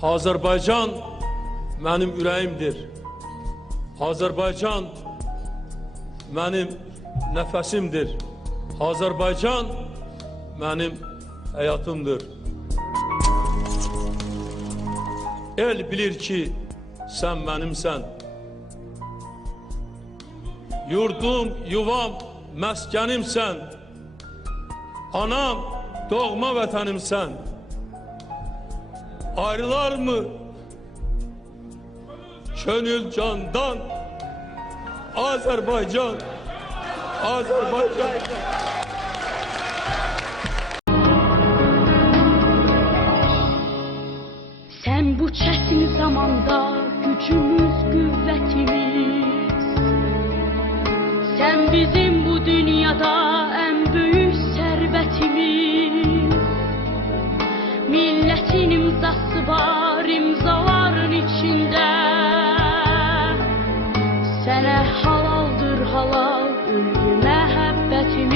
Azərbaycan mənim ürəyimdir. Azərbaycan mənim nəfəsimdir. Azərbaycan mənim həyatımdır. El bilir ki, sən mənimsən. Yurdum, yuvam, məskənimsən. Anam, doğma vətənimsən. Ayrılar mı könül candan? Azərbaycan, Azərbaycan. Sen bu çetin zamanda gücümüz, kuvvetimiz. Sen bizim bu dünyada en büyük servetimiz. Milletin imzası var imzaların içinde. Sene halaldır halal ülkü mehabbetimiz.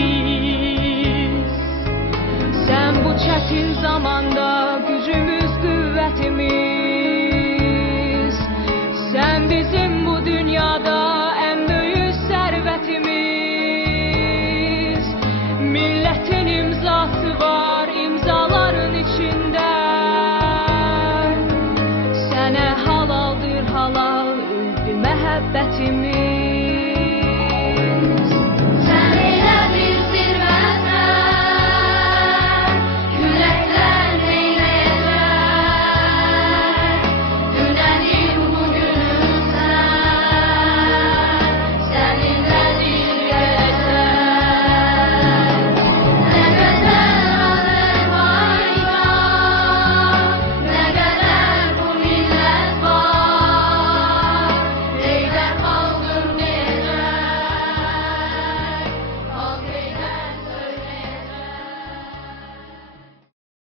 Sen bu çetin zamanda gücümüz, kuvvetimiz. Sen bizim bu dünyada en büyük servetimiz. Milletin imzası var imzaların içinde. Sene halaldır halal ülkü mehabbetimiz.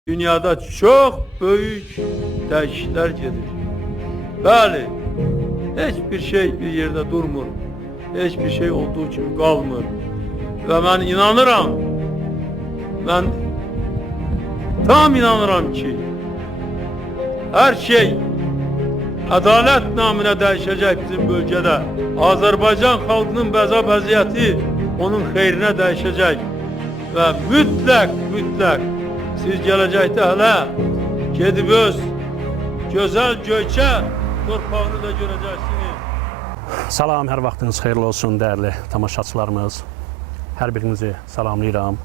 Dünyada çok büyük değişiklikler gelir. Bəli, hiçbir şey bir yerde durmur. Hiçbir şey olduğu gibi kalmır. Ve ben inanıram, ben tam inanıram ki her şey adalet namına değişecek bizim bölgede. Azerbaycan halkının bəza vəziyyəti onun xeyrinə değişecek. Ve mütləq siz gələcəkdə hələ gedib öz gözəl Göyçə torpağını da görəcəksiniz. Salam, hər vaxtınız xeyirli olsun dəyərli tamaşaçılarımız. Hər birinizi salamlayıram.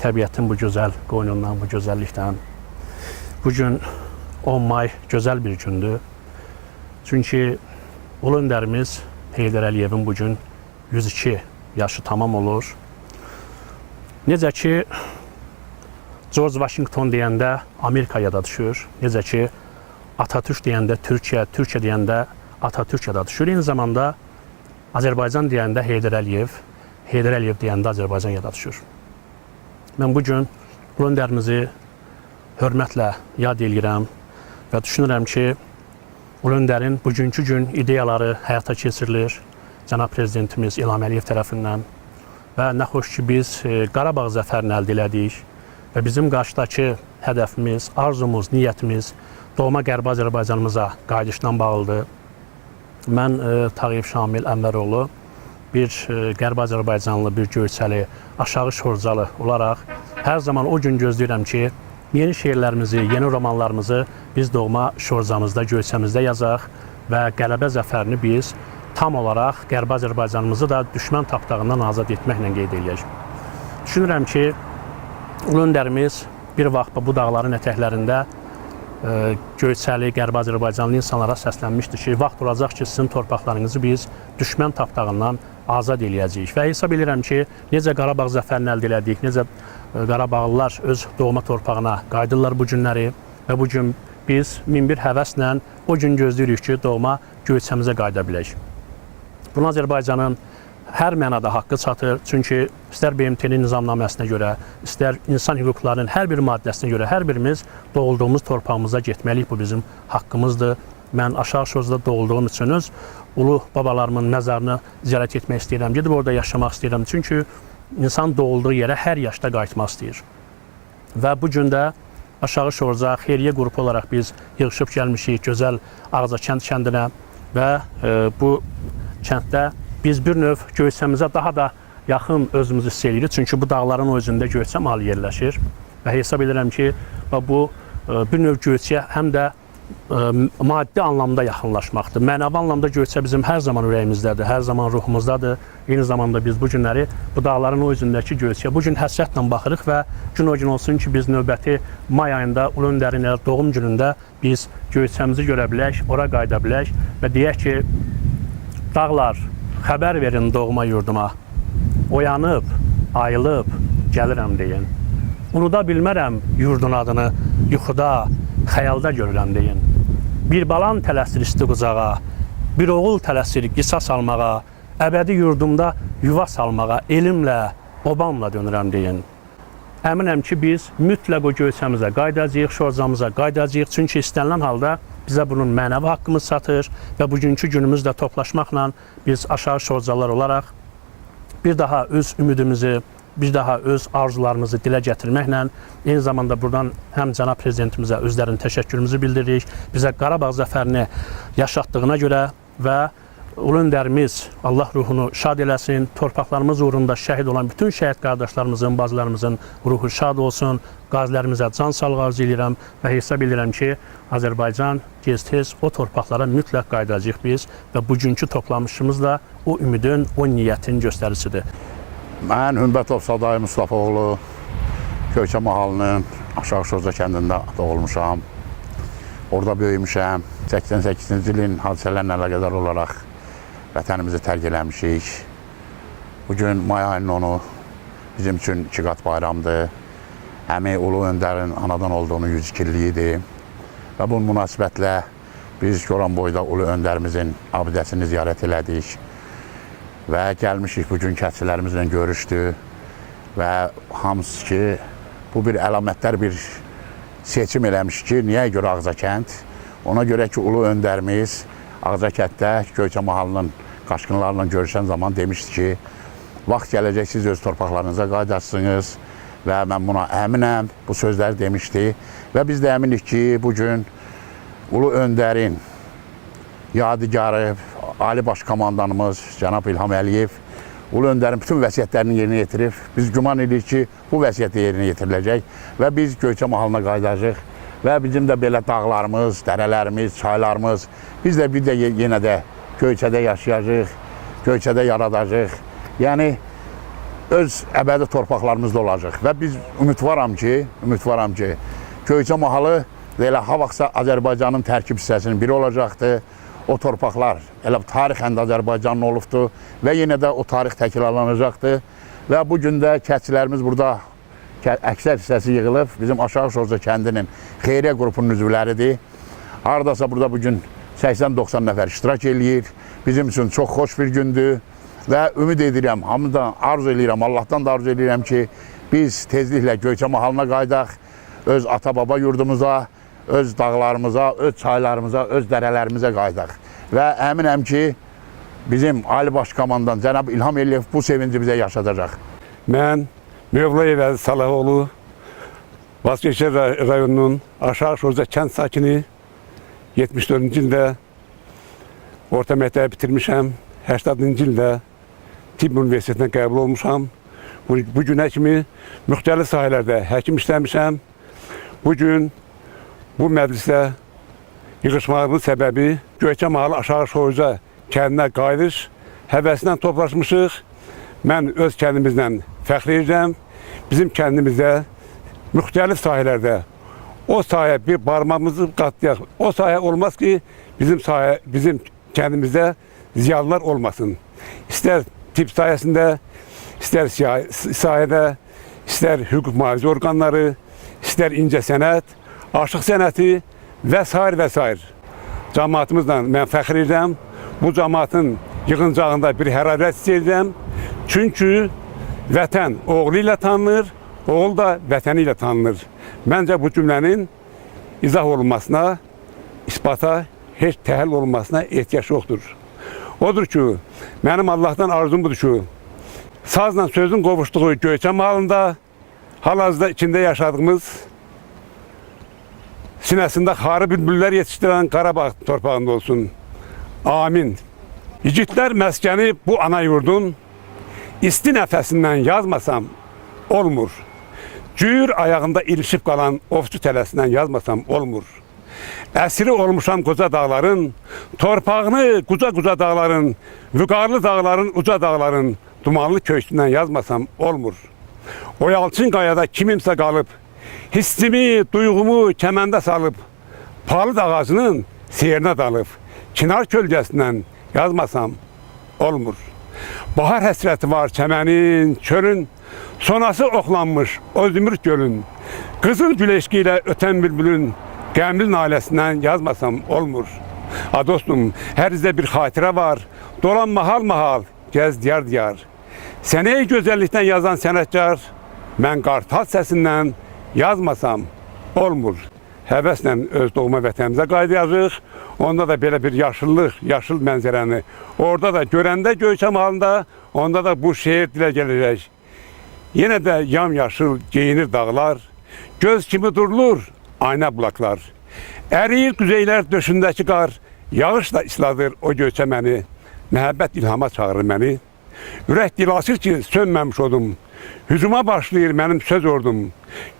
Təbiətin bu gözəl qoynundan, bu gözəllikdən. Bugün 10 may gözəl bir gündür. Çünki ulu öndərimiz Heydər Əliyevin bugün 102 yaşı tamam olur. Necə ki George Washington deyəndə Amerika yada düşür. Necə ki Atatürk deyəndə Türkiyə, Türkiyə deyəndə Atatürk yada düşür. Eyni zamanda Azərbaycan deyəndə Heydər Əliyev, Heydər Əliyev deyəndə Azərbaycan yada düşür. Mən bugün ulu öndərimizi hörmətlə yad edirəm və düşünürəm ki, ulu öndərin bugünkü gün ideyaları həyata keçirilir cənab prezidentimiz İlham Əliyev tərəfindən və nə xoş ki biz Qarabağ zəfərini əldə elədik və bizim qarşıdakı hədəfimiz, arzumuz, niyyətimiz doğma Qərbi Azərbaycanımıza qayıdışdan bağlıdır. Mən Tağıyev Şamil Ənvəroğlu bir Qərbi Azərbaycanlı, bir Göyçəli, aşağı Şorcalı olaraq hər zaman o gün gözləyirəm ki, yeni şeirlərimizi, yeni romanlarımızı biz doğma Şorcamızda, Göyçəmizdə yazaq və qələbə zəfərini biz tam olaraq Qərbi Azərbaycanımızı da düşmən tapdağından azad etməklə qeyd edək. Düşünürəm ki, ulu öndərimiz bir vaxt bu dağların ətəklərində Göyçəli, Qərbi Azərbaycanlı insanlara səslənmişdir ki, vaxt olacaq ki, sizin torpaqlarınızı biz düşmən tapdağından azad eləyəcəyik. Və hesab edirəm ki, necə Qarabağ zəfərini əldə elədik, necə Qarabağlılar öz doğma torpağına qayıdırlar bu günləri və bu gün biz min bir həvəslə o gün gözləyirik ki, doğma Göyçəmizə qayıda bilək. Buna Azərbaycanın hər mənada haqqı çatır. Çünki istər BMT-nin nizamnaməsinə görə, istər insan hüquqlarının hər bir maddəsinə görə hər birimiz doğulduğumuz torpağımıza getməliyik. Bu bizim haqqımızdır. Mən Aşağı Şorcada doğulduğum üçün öz ulu babalarımın məzarını ziyarət etmək istəyirəm. Gedib orada yaşamaq istəyirəm. Çünki insan doğulduğu yerə hər yaşda qayıtmaq istəyir. Və bu gün də Aşağı Şorca xeyriyyə qrupu olaraq biz yığışıb gəlmişik gözəl Ağzakənd kəndinə və bu kənddə biz bir növ Göyçəmizə daha da yaxın özümüzü hiss edirik. Çünki bu dağların o özündə Göyçə mahalı yerləşir və hesab edirəm ki, bu bir növ Göyçəyə həm də maddi anlamda yaxınlaşmaqdır. Mənəvi anlamda Göyçə bizim hər zaman ürəyimizdədir, hər zaman ruhumuzdadır. Eyni zamanda biz bu günləri bu dağların o özündəki Göyçəyə bu gün həsrətlə baxırıq və gün o gün olsun ki, biz növbəti may ayında Ulu Öndərin doğum günündə biz Göyçəmizi görə bilək, ora qayıda bilək və deyək ki, dağlar, xəbər verin doğma yurduma, oyanıb, ayılıb, gəlirəm deyin. Unuda bilmərəm yurdun adını, yuxuda, xəyalda görürəm deyin. Bir balan tələsir isti qucağa, bir oğul tələsir qisas almağa, əbədi yurdumda yuva salmağa, elimlə, obamla dönürəm deyin. Əminəm ki, biz mütləq o Göyçəmizə qaydacağıq, Şorcamıza qaydacağıq. Çünki istənilən halda bizə bunun mənəvi haqqımız çatır və bugünkü günümüzdə toplaşmaqla biz aşağı Şorcalar olaraq bir daha öz ümidimizi, bir daha öz arzularımızı dilə gətirməklə eyni zamanda buradan həm cənab prezidentimizə özlərinin təşəkkürümüzü bildiririk. Bizə Qarabağ zəfərini yaşatdığına görə və Ulu Öndərimiz Allah ruhunu şad eləsin, torpaqlarımız uğrunda şəhid olan bütün şəhid qardaşlarımızın, bacılarımızın ruhu şad olsun. Qazilərimizə can sağlığı arzu edirəm və hesab edirəm ki, Azərbaycan gez-tez o torpaqlara mütləq qayıdacağıq biz və bugünkü toplanışımız da o ümidin, o niyyətin göstəricisidir. Mən Hümbətov Saday Mustafaoğlu, Göyçə mahalının Aşağı Şorca kəndində doğulmuşam. Orada böyümüşəm. 88-ci ilin hadisələrlə əlaqədar olaraq vətənimizi tərk eləmişik. Bugün may ayının 10-u bizim üçün iki qat bayramdır. Həmi Ulu Öndərin anadan olduğunu 102 illiyidir. Və bu münasibətlə biz Goranboyda Ulu Öndərimizin abidəsini ziyarət elədik. Və gəlmişik bugün kəndçilərimizlə görüşdü və hamısı ki, bu bir əlamətdar bir seçim eləmiş ki, niyə görə Ağzakənd? Ona görə ki, Ulu Öndərimiz Ağzakənddə Göyçə mahalının qaçqınlarla görüşən zaman demişdi ki, vaxt gələcək siz öz torpaqlarınıza qayıdarsınız və mən buna əminəm, bu sözləri demişdi və biz də əminik ki, bugün Ulu Öndərin yadigarı, Ali Baş Komandanımız cənab İlham Əliyev Ulu Öndərin bütün vəsiyyətlərini yerinə yetirib. Biz güman edirik ki, bu vəsiyyət yerinə yetiriləcək və biz Göyçə mahalına qayıdacağıq və bizim də belə dağlarımız, dərələrimiz, çaylarımız, biz də yenə də Göyçədə yaşayacağıq, Göyçədə yaradacağıq. Yəni, öz əbədi torpaqlarımızda olacaq və biz ümidvaram ki, Göyçə mahalı elə ha vaxtsa Azərbaycanın tərkib hissəsinin biri olacaqdır. O torpaqlar elə tarixən də Azərbaycanın olubdur və yenə də o tarix təkrarlanacaqdır. Və bugün də kəndçilərimiz burada əksər hissəsi yığılıb. Bizim Aşağı Şorca kəndinin xeyriyyə qrupunun üzvləridir. Haradasa burada bugün 80-90 nəfər iştirak eləyir. Bizim üçün çox xoş bir gündür və ümid edirəm, hamıdan arzu edirəm, Allahdan da arzu edirəm ki, biz tezliklə Göyçə mahalına qaydaq, öz ata-baba yurdumuza, öz dağlarımıza, öz çaylarımıza, öz dərələrimizə qaydaq. Və əminəm ki, bizim Ali Baş Komandan cənab İlham Əliyev bu sevinci bizə yaşadacaq. Mən Mövlayev Əziz Salahoğlu, Vazkeşər rayonunun Aşağı Şorca kənd sakini, 74-cü ildə orta məktəbi bitirmişəm, 80-cı ildə Tibb Universitetinə qəbul olmuşam. Bu günə kimi müxtəlif sahələrdə həkim işləmişəm. Bugün bu məclisdə yığışmağımın səbəbi Göyçə mahalı Aşağı Şorca kəndinə qayıdış həvəsindən toplaşmışıq. Mən öz kəndimizdən fəxr edirəm. Bizim kəndimizdə müxtəlif sahələrdə o sahə bir barmağımızı qatlayaq. O sahə olmaz ki, bizim kəndimizdə ziyanlar olmasın. İstər tibb sahəsində, istər sahədə, istər hüquq mühafizə orqanları, istər incəsənət, aşıq sənəti və s. Cəmaatımızla mən fəxr edirəm. Bu cəmaatın yığıncağında bir hərarət hiss edirəm. Çünki vətən oğlu ilə tanınır, oğul da vətəni ilə tanınır. Məncə bu cümlənin izah olunmasına, isbata, heç təhəl olunmasına ehtiyac yoxdur. Odur ki, mənim Allahdan arzum budur ki, sazla sözün qovuşduğu Göyçə mahalında hal-hazırda içində yaşadığımız sinesinde xarı bülbüller yetiştiren Qarabağ torpağında olsun. Amin. Yiğitler məskəni bu ana yurdun, isti nəfəsindən yazmasam olmur. Cür ayağında ilişib qalan ovçu tələsindən yazmasam olmur. Əsiri olmuşam qoca dağların, torpağını quca dağların, vüqarlı dağların, uca dağların, dumanlı köksündən yazmasam olmur. O yalçın qayada kimimsə qalıb, hissimi, duyğumu kəməndə salıb, palıd ağacının seyrinə dalıb, kinar kölgəsindən yazmasam olmur. Bahar həsrəti var çəmənin, çölün, sonası oxlanmış o zümrüt gölün, qızıl güleşki ilə ötən bülbülün, qəmli naləsindən yazmasam olmur. A dostum, hər izdə bir xatirə var, dolan mahal-mahal, gəz diyar-diyar. Səni ey gözəllikdən yazan sənətkar, mən qartal səsindən yazmasam olmur. Həvəslə öz doğma vətənimizə qaydayacaq, onda da belə bir yaşıllıq, yaşıl mənzərəni, orada da görəndə Göyçə mahalında, onda da bu şehir dilə gələcək. Yenə də yamyaşıl geyinir dağlar, göz kimi durulur ayna bulaqlar. Əriyir güzeylər döşündəki qar, yağış da isladır o Göyçə məni, məhəbbət ilhama çağırır məni. Ürək dilasır ki, sönməmiş odum, hücuma başlayır mənim söz ordum.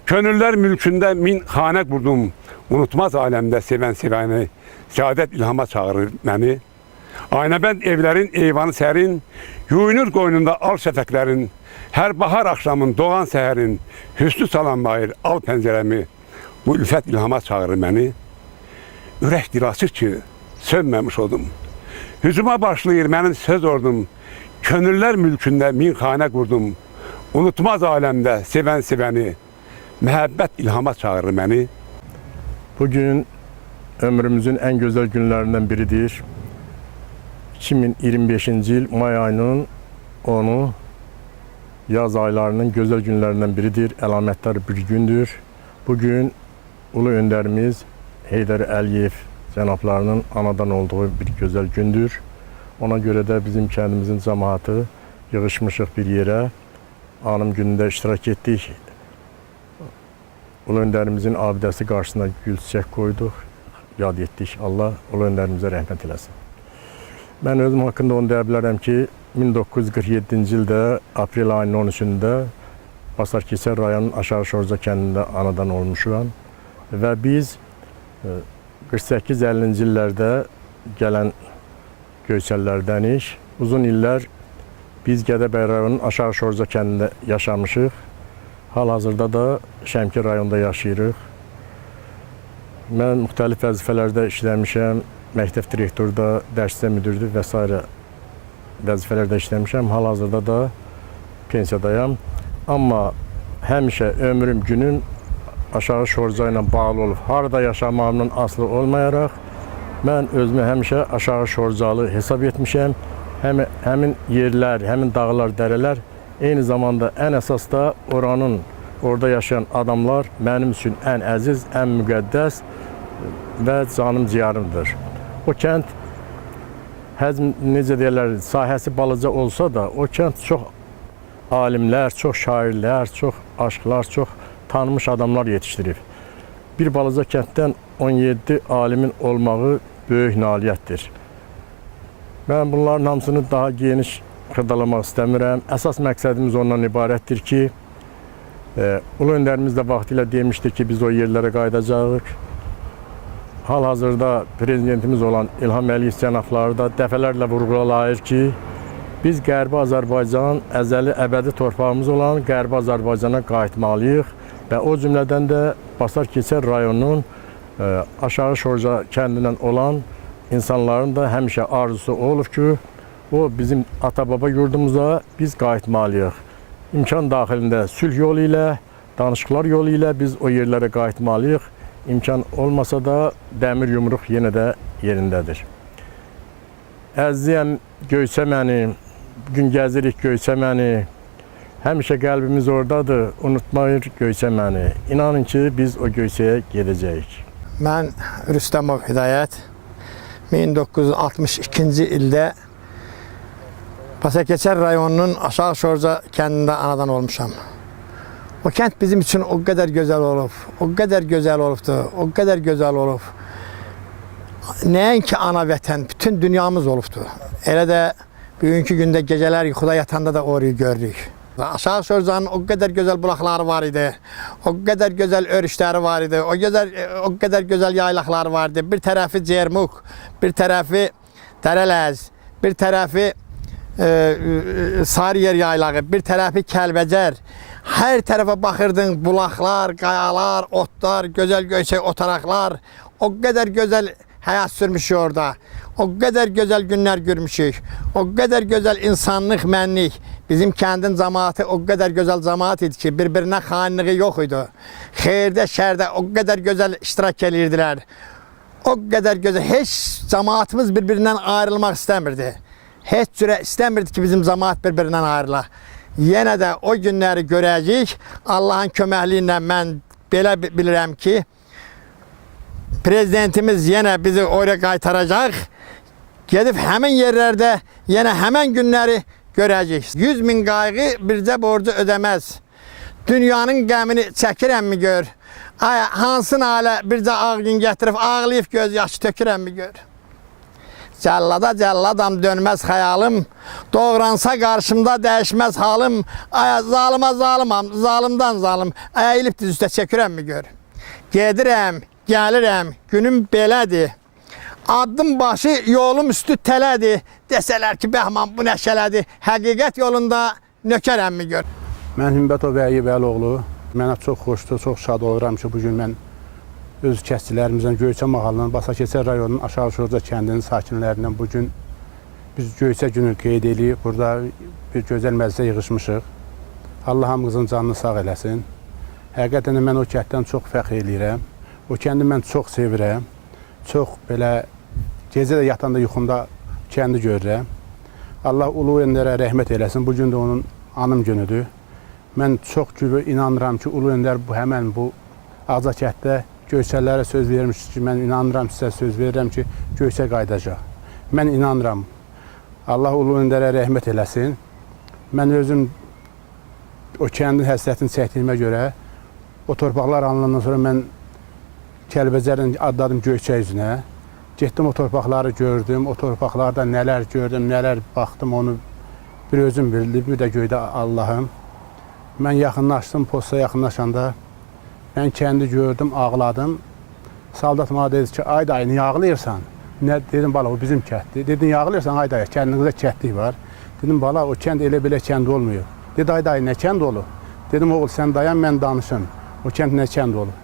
Könüllər mülkündə min xanə qurdum, unutmaz aləmdə sevən sevəni, səadət ilhama çağırır məni. Aynabənd evlərin eyvanı sərin, yuyunur qoynunda al şəfəqlərin, hər bahar axşamın doğan səhərin, hüsnü salamlayır al pəncərəmi, bu ülfət ilhama çağırır məni. Ürək dilasır ki, sönməmiş odum, hücuma başlayır mənim söz ordum, könüllər mülkündə min xanə qurdum, unutmaz aləmdə sevən sevəni, məhəbbət ilhama çağırır məni. Bugün ömrümüzün en güzel günlerinden biridir. 2025. yıl may ayının 10'u yaz aylarının güzel günlerinden biridir. Əlamətdar bir gündür. Bugün Ulu Önderimiz Heydər Əliyev cənablarının anadan olduğu bir güzel gündür. Ona göre de bizim kendimizin cemaatı yığışmışıq bir yere. Anım günündə iştirak etdik. Ulu Önderimizin abidəsi qarşısına gül çiçək qoyduq, yad etdik. Allah Ulu Önderimizə rəhmət eləsin. Mən özüm haqqında onu deyə bilərəm ki, 1947-ci ildə aprel ayının 13-də Basarkeçər rayonunun Aşağı Şorca kəndində anadan olmuşam və biz 48-50-ci illərdə gələn Göyçəlilərdənik. Uzun illər biz Gədəbəy rayonunun Aşağı Şorca kəndində yaşamışıq. Hal-hazırda da Şəmkir rayonunda yaşayırıq. Mən müxtəlif vəzifələrdə işləmişəm. Məktəb direktorda, dərsdə müdürdür və s. vəzifələrdə işləmişəm. Hal-hazırda da pensisadayam. Amma həmişə ömrüm günüm Aşağı Şorca ilə bağlı olub. Harada yaşamağımdan asılı olmayaraq, mən özümü həmişə Aşağı Şorcalı hesab etmişəm. Həmin yerlər, həmin dağlar, dərələr, eyni zamanda ən əsas da orada yaşayan adamlar mənim üçün ən əziz, ən müqəddəs və canım ciyarımdır. O kənd necə deyirlər, sahəsi balaca olsa da, o kənd çox alimlər, çox şairlər, çox aşıqlar, çox tanınmış adamlar yetişdirib. Bir balaca kənddən 17 alimin olmağı böyük nailiyyətdir. Mən bunların hamısını daha geniş xırdalamaq istəmirəm. Əsas məqsədimiz ondan ibarətdir ki, Ulu Önderimiz də vaxtilə demişdi ki, biz o yerlərə qayıdacağıq. Hal-hazırda prezidentimiz olan İlham Əliyev cənabları da dəfələrlə vurğulayır ki, biz Qərbi Azərbaycan, əzəli əbədi torpağımız olan Qərbi Azərbaycana qayıtmalıyıq və o cümlədən də Basarkeçər rayonunun Aşağı Şorca kəndindən olan insanların da həmişə arzusu olub ki, o bizim ata-baba yurdumuza biz qayıtmalıyıq. İmkan daxilində sülh yolu ilə, danışıqlar yolu ilə biz o yerlərə qayıtmalıyıq. İmkan olmasa da dəmir yumruq yenə də yerindədir. Əzizəm Göyçəməni, bugün gəzirik Göyçəməni. Həmişə qəlbimiz oradadır, unutmayır Göyçəməni. İnanın ki, biz o Göyçəyə gedəcəyik. Mən Rüstəmov Hidayət 1962-ci ildə Basarkeçər rayonunun Aşağı Şorca kəndində anadan olmuşam. O kent bizim için o kadar güzel olup, o kadar güzel olubdu, o kadar güzel olup. Nəinki ana vətən, bütün dünyamız olubdu. Elə də bugünkü gündə gecələr yuxuda yatanda da orayı görürük. Aşağı Şorcanın o kadar güzel bulaqları var idi. O kadar güzel örüşləri var idi. O kadar güzel yaylaqları vardı. Bir tərəfi Cermuk, bir tərəfi Dərələz, bir tərəfi Sarıyer yaylağı, bir tərəfi Kəlbəcər. Hər tərəfə baxırdın, bulaqlar, qayalar, otlar, gözəl göysək otaraqlar. O kadar güzel hayat sürmüşük orada. O kadar güzel günler görmüşük. O kadar güzel insanlık, mənlik. Bizim kəndin cemaati o kadar güzel cemaat idi ki, birbirine xainliği yok idi. Xeyirdə, şərdə o kadar güzel iştirak edirdilər. O kadar güzel. Heç cemaatimiz birbirinden ayrılmak istemirdi. Heç cürə istemirdi ki, bizim cemaat birbirinden ayrıla. Yenə də o günləri görəcəyik. Allah'ın köməkliyi ilə mən belə bilirəm ki, prezidentimiz yenə bizi oraya qaytaracaq. Gedib həmin yerlərdə yenə həmin günləri görəcəyik. 100 min qayğı bircə borcu ödəməz. Dünyanın qəmini çəkirəmmi gör. Ay, hansın alə bircə ağ gün gətirib ağlayıb göz yaşı tökürəmmi gör. Cəllada cəlladam dönməz xəyalım. Doğransa qarşımda dəyişməz halım. Ay, zalıma zalımam, zalımdan zalım. Əyilib diz üstə çəkirəmmi gör. Gedirəm, gəlirəm, günüm belədir. Addım başı, yolum üstü tələdir. Desələr ki, bəhman bu nəşələdir. Həqiqət yolunda nökərəmmi gör. Mən Hümbətov Əyyəbəloğlu. Mənə çox xoşdur, çox şad oluram ki, bugün mən öz kəsçilərimizdən Göyçə mahalının, Basakesər rayonunun Aşağı Şorca kəndinin sakinlərindən bugün biz Göyçə günü qeyd edib, burada bir gözəl məclisə yığışmışıq. Allah hamımızın canını sağ eləsin. Həqiqətən də mən o kənddən çox fəxr eləyirəm. O kəndi mən çox sevirəm. Çox belə gecə də yatanda yuxumda kəndi görürəm. Allah Ulu Öndərə rəhmət eləsin. Bugün də onun anım günüdür. Mən çox inanıram ki, Ulu Öndər həmən bu Ağca kənddə Göyçələrə söz vermiş ki, mən inanıram, sizə söz verirəm ki, Göyçə qayıdacaq. Mən inanıram. Allah Ulu Öndərə rəhmət eləsin. Mən özüm o kəndin həsrətini çəkdiyimə görə o torpaqlar alınandan sonra mən Kəlbəcərin adladım Göyçə üzünə. Getdim o torpaqları gördüm, o torpaqlarda nələr gördüm, nələr baxdım, onu bir özüm bildim, bir də göydə Allahım. Mən yaxınlaşdım, posta yaxınlaşanda mən kəndi gördüm, ağladım. Saldat mənə dedi ki, ay dayı, niyə ağlayırsan? Dedim, bala, o bizim kənddir. Dedim, niyə ağlayırsan, ay dayı, kəndinizdə kəndlik var. Dedim, bala, o kənd elə belə kənd olmuyor. Dedi, ay dayı, nə kənd olur? Dedim, oğul, sən dayan, mən danışım. O kənd nə kənd olur?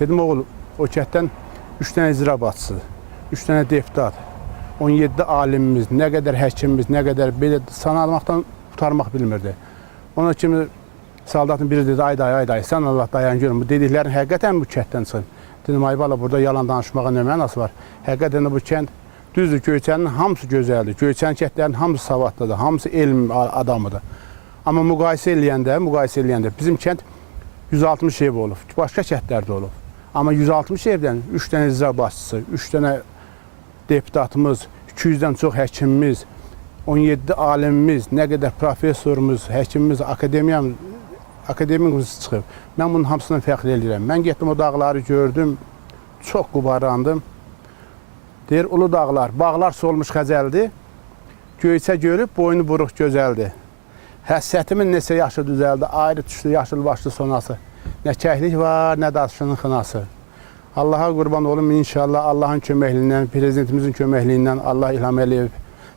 Dedim, oğul, o kənddən 3 dənə icra başçısı, 3 dənə deputat, 17 alimimiz, nə qədər həkimimiz, nə qədər belə sanalmaqdan tutarmaq bilmirdi. Ona kimi saldatın biri dedi, ay dayı, sən Allah dayan görün, bu dediklərin həqiqətən bu kənddən çıxın. Dedim, ay bala, burada yalan danışmağa nə mənası var? Həqiqətən də bu kənd düzdür, Göyçənin hamısı gözəldir, Göyçənin kəndlərinin hamısı savadlıdır, hamısı elm adamıdır. Amma müqayisə eləyəndə bizim kənd 160 ev olub, başqa kəndlərdə olub. Amma 160 evdən 3 dənə icra başçısı, 3 dənə deputatımız, 200-dən çox həkimimiz, 17 alimimiz, nə qədər professorumuz, həkimimiz, akademiyamız çıxıb. Mən bunun hamısından fəxr edirəm. Mən getdim o dağları gördüm, çox qubarlandım. Deyir, ulu dağlar, bağlar solmuş xəzəldir, Göyçə görüb boynu buruq gözəldir. Həssətimin neçə yaşı düzəldi, ayrı düşdü yaşıl başlı sonası. Nə kəklik var, nə daşının xınası. Allaha qurban olum inşallah, Allahın köməkliyindən, prezidentimizin köməkliyindən Allah İlham Əliyev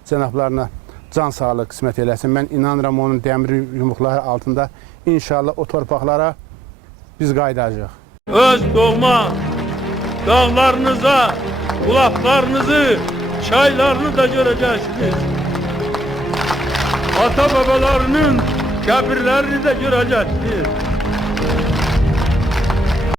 cənablarına can sağlığı qismət eləsin. Mən inanıram onun dəmir yumruqları altında inşallah o torpaqlara biz qayıdacağıq. Öz doğma dağlarınıza, bulaqlarınızı, çaylarını da göreceksiniz. Ata babalarının kabirlerini de göreceksiniz.